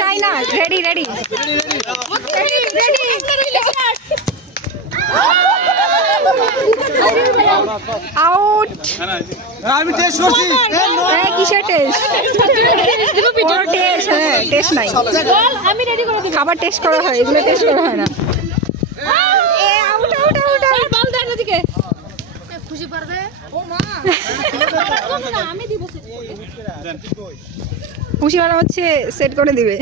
চাইনা ready ready out. আমি test করছি। কিসের টেস্ট? টেস্ট নাই, খাবার টেস্ট করা হয়, এগুলো টেস্ট করা হয় না। খুশি মারা হচ্ছে, সেট করে দিবে।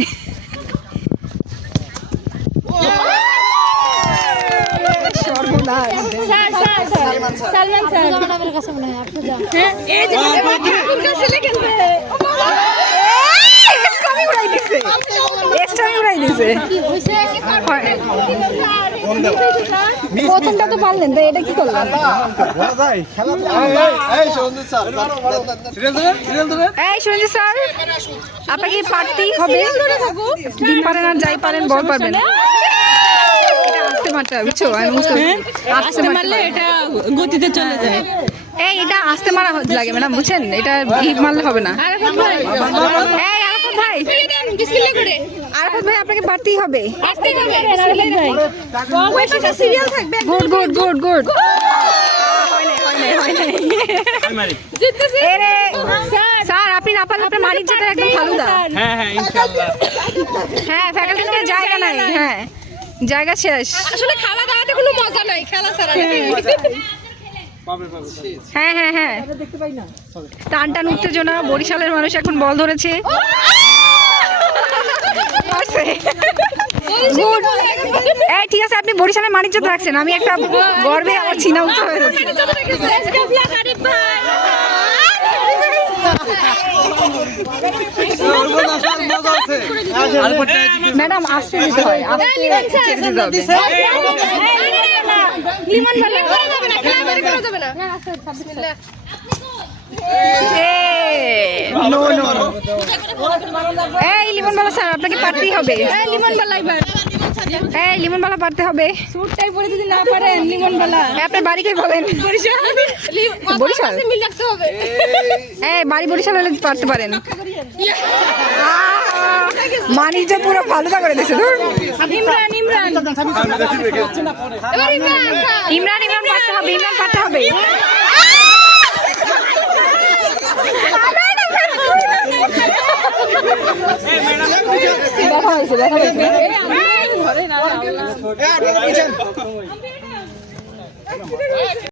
প্রথমটা তো পারলেন, তো এটা কি করলেন? এই সঞ্জিত স্যার, আপনাকে পারতেই হবে। ডিম পারেন আর যাই পারেন, বল পারবেন। এটা আস্তে মারতে হবে, বুঝছো? আমি বুঝতে পারছি, আস্তে মারলে এটা গতিতে চলে যায়। এই এটা আস্তে মারা লাগে ম্যাডাম, বুঝছেন? এটা হিট মারলে হবে না। আরাফাত ভাই, আপনাকে পারতেই হবে। Good good good good. Sir আপনি না পারলে আপনার মানিক যেটা একদম ফালুদা। হ্যাঁ, ফ্যাকাল্টিতে জায়গা নাই। হ্যাঁ, জায়গা শেষ। আসলে খাওয়া দাওয়াতে কোনো মজা নাই, খেলা ছাড়া। হ্যাঁ হ্যাঁ হ্যাঁ, টান টান উত্তেজনা। বরিশালের মানুষ এখন বল ধরেছে। ঠিক আছে, আপনি বরিশালের মানিক যেটা রাখছেন, আমি একটা গর্বে আমার চিনা উঠতে হয়ে যাচ্ছে। ম্যাডাম আসতে দিতে হয়, এই লিমন বালা স্যার, আপনাকে পারতেই হবে। লিমন বালা এবার, এই লিমন বালা পারতে হবে। সুটটাই পরে যদি না পারেন লিমন বালা, আপনার বাড়িকে বলেন। বরিশাল এই বাড়ি বরিশাল হলে পারতে পারেন। মানিকটা পুরো ফালুদা করে দিয়েছে। ইমরান ইমরান ইমরান ইমরান পারতে হবে, ইমরান পারতে হবে। দেখা হয়েছে, দেখা হয়েছে।